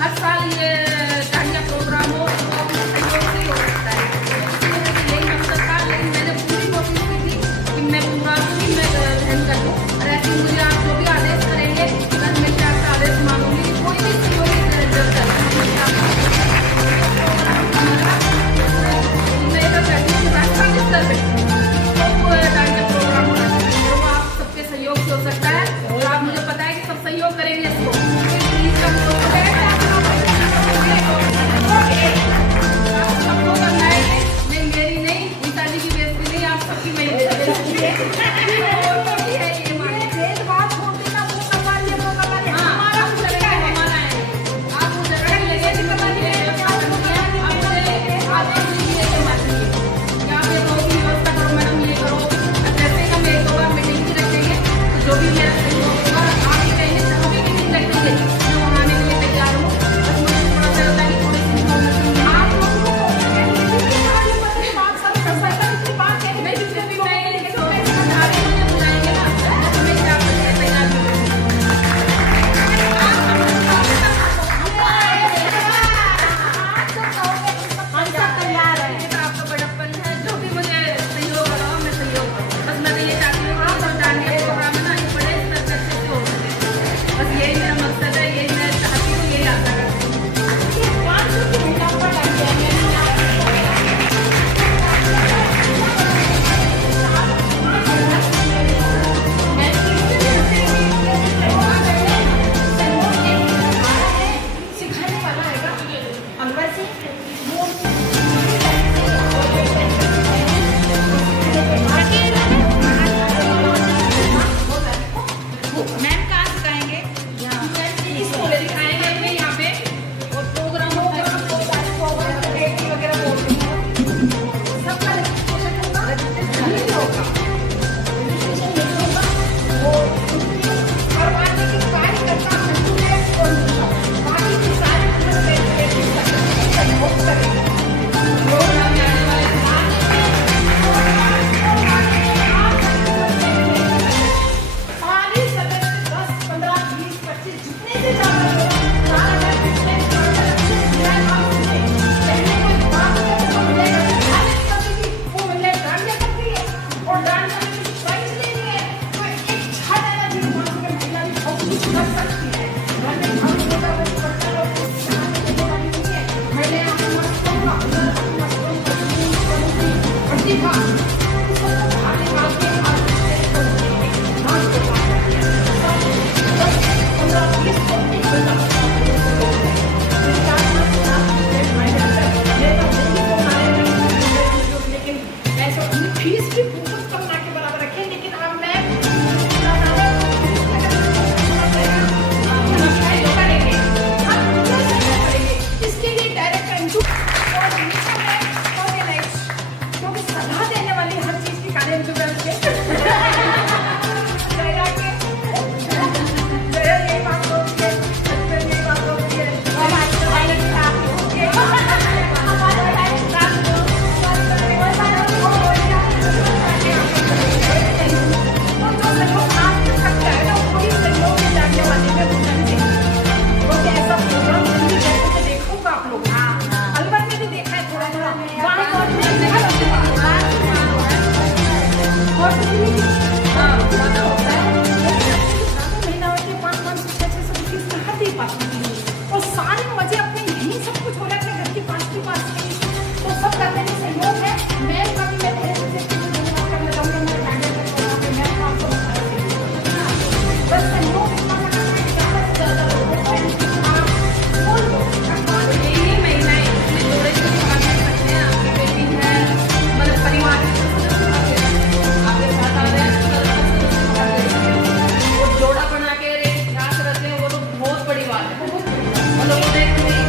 हर साल ये डांडिया प्रोग्राम हो तो अपने सहयोग से ही हो सकता है। यही मकसद था, लेकिन मैंने पूरी कोशिश की थी कि मैं पूरा टीम में रहन कर दूँ। और ऐसे मुझे आप जो भी आदेश करेंगे मैं हमेशा आपका आदेश मानूंगी कि कोई भी सहयोग जरूरत है। मैं इधर बैठी हूँ राजस्थान स्तर पे तो डांडिया प्रोग्राम होना चाहिए, वो आप सबके सहयोग से हो सकता है। और आप मुझे पता है कि सब सहयोग करेंगे इसको। सबको करना है, मेरी नहीं, गीता जी की बेइज्जती नहीं, आप सबकी मेरी बेइज्जती जोड़ा बना के रात रहते हैं, वो तो बहुत बड़ी बात है।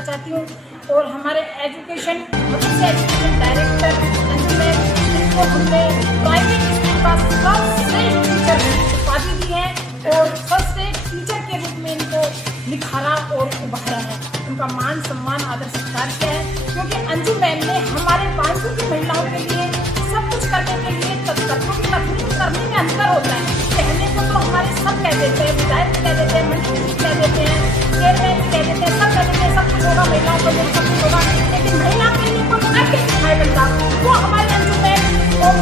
करना चाहती हूँ। और हमारे एजुकेशन डायरेक्टर इनको हमने प्राइवेट स्कूल का सर्वश्रेष्ठ टीचर उपाधि दी है और सर्वश्रेष्ठ टीचर के रूप में इनको निखारा और उभारा है। उनका मान सम्मान आदर सत्कार किया है, क्योंकि अंजू मैम ने हमारे 500 की महिलाओं के लिए सब कुछ करने के लिए तत्पर, क्योंकि तकनीक करने में अंतर होता है। कहने को तो हमारे सब कह देते हैं, विधायक कह देते हैं, मंत्री कह देते हैं, चेयरमैन कह देते हैं, सब कह देते हैं सब कुछ होगा महिलाओं को लिए, सब कुछ होगा, लेकिन महिला के लिए कोई करके दिखाए बनता वो हमारे अंजू मैम। और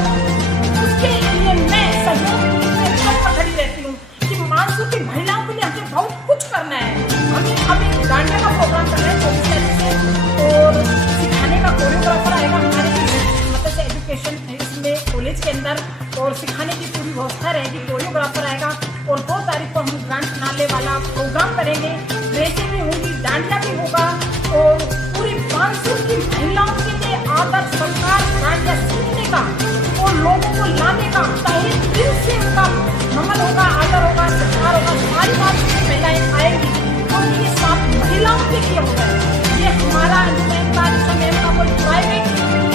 उसके लिए मैं सहयोग से खड़ी रहती हूँ कि मानसून की महिलाओं के लिए हमें बहुत कुछ करना है। हमें अभी डांडिया का प्रोग्राम कर रहे हैं 24 तारीख से, और सिखाने का कोरियोग्राफर आएगा हमारे मतलब से एजुकेशन इसमें कॉलेज के अंदर, और सिखाने की पूरी व्यवस्था रहेगी। कोरियोग्राफर आएगा और 2 तारीख को हम ग्रांड फिनाले वाला प्रोग्राम करेंगे। ड्रेसें भी होंगी, डांडिया भी होगा, और पूरी मानसून की महिलाओं के लिए आदर सत्कार डांडिया सीखने का और लोगों को लाने का तहे दिल से उनका नमन होगा, आदर होगा, सत्कार होगा। सारी बात महिलाएं आएंगी और ये साथ महिलाओं के लिए होगा। ये हमारा कोई प्राइवेट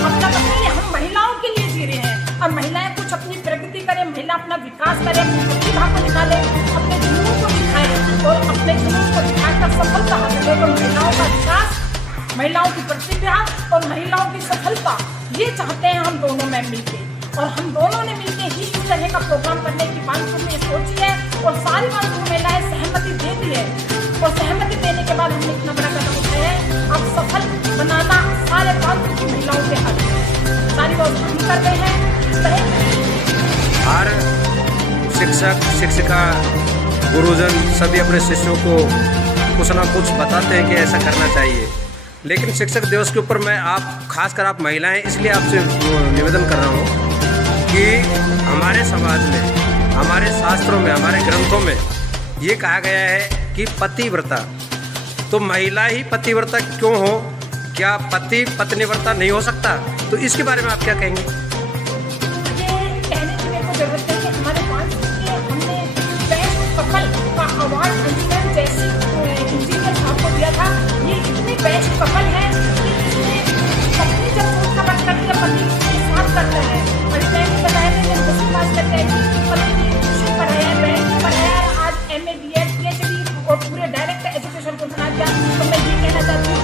अपना नहीं है, हम महिलाओं के लिए जी रहे हैं। और महिलाएं कुछ अपनी प्रगति करें, महिला अपना विकास करें, अपनी प्रतिभा को निकाले, अपने जुनून को दिखाए और अपने जुनून को दिखाकर सफलता हासिल करे। महिलाओं का विकास, महिलाओं की प्रतिभा और महिलाओं की सफलता, ये चाहते हैं हम दोनों में मिलके। और हम दोनों ने मिलके ही इस तरह का प्रोग्राम करने की मानसून ने सोची है और सारी मानसून महिलाएं सहमति दे दी है। और सहमति देने के बाद हमने इतना बड़ा कदम उठाया है। अब सफल बनाना सारे मानसून की महिलाओं के हाथ में, सारी व्यवस्था हम कर रहे हैं। हर शिक्षक, शिक्षिका, गुरुजन सभी अपने शिष्यों को कुछ ना कुछ बताते हैं कि ऐसा करना चाहिए, लेकिन शिक्षक दिवस के ऊपर मैं खासकर आप महिलाएं, इसलिए आपसे निवेदन कर रहा हूँ कि हमारे समाज में, हमारे शास्त्रों में, हमारे ग्रंथों में ये कहा गया है कि पतिव्रता, तो महिला ही पतिव्रता क्यों हो? क्या पति पत्नीव्रता नहीं हो सकता? तो इसके बारे में आप क्या कहेंगे? ये कहने की मेरे को जरूरत है कि हमारे पास हमने बेस्ट कपल का अवार्ड इंजीनियर जैसी इंजीनियर साहब को दिया था। ये इतने बेस्ट कपल है कि इसमें पत्नी जब उसका बात करती है, पति के साथ करता है। और मैंने बताया था जब दूसरी बात करते हैं कि पति ने ट्यूशन पढ़ाया है, बैंक पढ़ाया है, आज MA BEd PhD और पूरे डायरेक्ट एजुकेशन को बना दिया। तो मैं ये कहना चाहती हूँ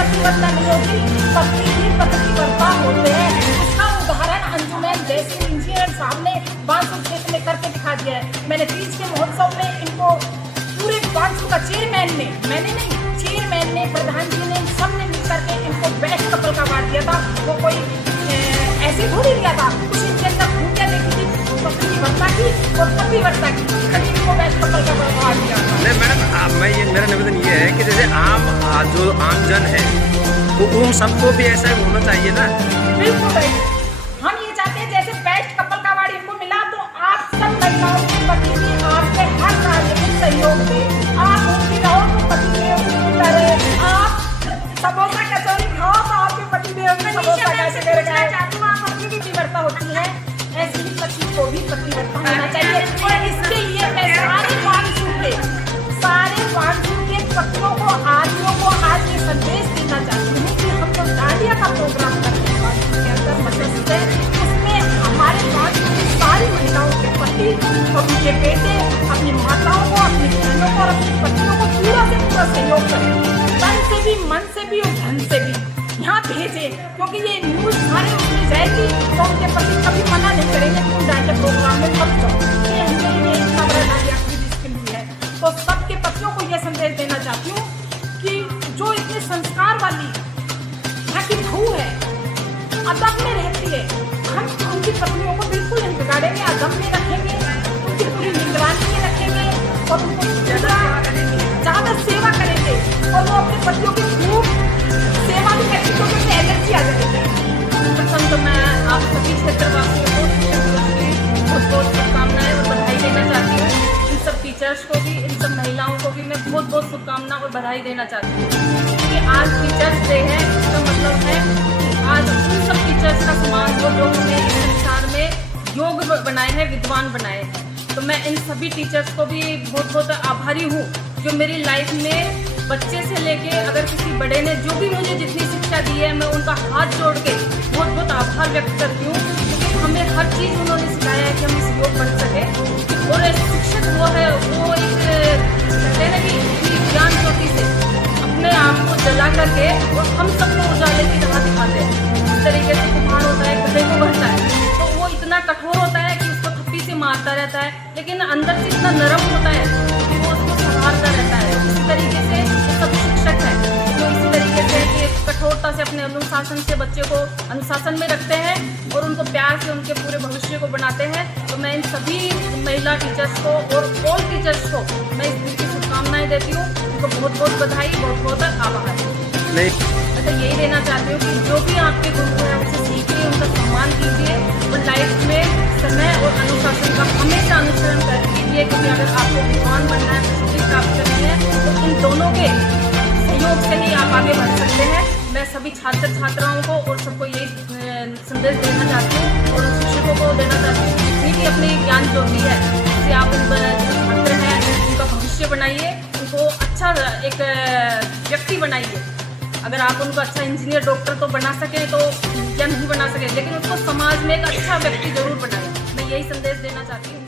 पतिव्रता नहीं होती, पत्नी ही पतिव्रता होते हैं। उसका उदाहरण अंजू मैम जैसे इंजीनियर साहब ने बांसुर क्षेत्र में करके दिखा दिया है। मैंने तीज के महोत्सव में इनको पूरे बांसुर का चेयरमैन ने, मैंने नहीं, चेयरमैन ने, प्रधान जी ने, सब ने मिलकर के इनको बेस्ट कपल का अवार्ड दिया था। वो कोई ऐसे थोड़ी दिया था, कुछ इनके अंदर खूबियाँ देखी थी पत्नीव्रता की और पतिव्रता की, तभी इनको बेस्ट कपल का अवार्ड दिया था। नहीं मैडम, मेरा निवेदन ये है कि जैसे जो आम जन है तो उन सबको भी ऐसा होना चाहिए ना। बिल्कुल भाई, हम ये चाहते हैं जैसे बेस्ट कपल का अवार्ड इनको मिला, तो आप सब महिलाओं के पति भी आपके हर कार्य में सहयोग दें। आप उनकी रहो तो पति देव करे, आप समोसा कचौरी खाओ तो आपके पति देव में समोसा कैसे करेगा। आप अपनी भी पतिव्रता होती है, ऐसे ही पति को भी पतिव्रता होना चाहिए। और इसके लिए मैं सारे मानसून के पतियों को, आदमियों को आज ये संदेश देना चाहती हूँ कि हम जो डांडिया का प्रोग्राम करते हैं के अंदर मदद है, उसमें हमारे मानसून की सारी महिलाओं के पति और उनके बेटे अपनी माताओं को, अपनी बहनों को और अपने पतियों को पूरा से पूरा सहयोग करें, तन से भी, मन से भी और धन से भी यहाँ भेजें, क्योंकि ये न्यूज़ सारे उसमें जाएगी तो उनके पति कभी मना नहीं करेंगे कि तुम डांडिया प्रोग्राम में मत जाओ। ये हमने इतना बड़ा डांडिया एक्टिविटीज के लिए है। तो सबके पतियों को ये संदेश देना चाहती हूँ कि जो इतने संस्कार वाली यहाँ की बहू है, अदब में रहती है, हम उनकी पत्नियों को बिल्कुल नहीं बिगाड़ेंगे, अदब में रखेंगे, उनकी पूरी निगरानी में रखेंगे और उनको ज़्यादा सेवा करेंगे और वो अपने पतियों की खूब सेवा भी करेंगे, तो उनमें एनर्जी आ जाएगी। तो मैं आप सभी क्षेत्रवासियों को बहुत बहुत शुभकामनाएं और बधाई देना चाहती हूँ। इन सब टीचर्स को भी, इन सब महिलाओं को भी मैं बहुत बहुत शुभकामनाएं और बधाई देना चाहती हूँ कि आज टीचर्स डे है। इसका मतलब है कि आज उन सब टीचर्स का सम्मान हो जो हमें इस संसार में योग्य बनाए हैं, विद्वान बनाए हैं। तो मैं इन सभी टीचर्स को भी बहुत बहुत आभारी हूँ जो मेरी लाइफ में बच्चे से लेके अगर किसी बड़े ने जो भी मुझे जितनी शिक्षा दी है, मैं उनका हाथ जोड़ के बहुत बहुत आभार व्यक्त करती हूँ, क्योंकि हमें हर चीज़ उन्होंने सिखाया है कि हम इस योग बन सके। और शिक्षक वो है, वो एक कहते हैं ना कि ज्ञान ज्योति से अपने आप को जला करके और हम सबको उजाले की राह दिखाते हैं। इस तरीके से कुम्हार होता है, गधे को भरता है, तो वो इतना कठोर होता है कि उसको थप्पी से मारता रहता है, लेकिन अंदर से इतना नरम होता है कि वो उसको संभालता रहता है। इसी तरीके से ये सब शिक्षक है जो इसी तरीके से कि कठोरता से अपने अनुशासन से बच्चे को अनुशासन में रखते हैं और उनको प्यार से उनके पूरे भविष्य को बनाते हैं। तो मैं इन सभी महिला टीचर्स को और ऑल टीचर्स को मैं इस दिन की शुभकामनाएं देती हूँ। उनको बहुत बहुत बधाई, बहुत बहुत आभार। मैं तो यही देना चाहती हूँ कि जो भी आपके गुरु हैं उनसे सीखिए, उनका सम्मान कीजिए और लाइफ में समय और अनुशासन का हमेशा अनुसरण कर कीजिए, क्योंकि अगर आपको विद्वान बनना है, प्रसिद्धि प्राप्त करनी है, तो इन दोनों के सहयोग से ही आप आगे बढ़ सकते हैं। मैं सभी छात्र छात्राओं को और सबको यही संदेश देना चाहती हूँ और शिक्षकों को देना चाहती हूँ, जितनी भी अपनी ज्ञान ज्योति है जिससे आप उन छात्र हैं उनका भविष्य बनाइए, उनको अच्छा एक व्यक्ति बनाइए। अगर आप उनको अच्छा इंजीनियर डॉक्टर तो बना सके तो या नहीं बना सके, लेकिन उसको समाज में एक अच्छा व्यक्ति जरूर बनाए। मैं यही संदेश देना चाहती हूँ।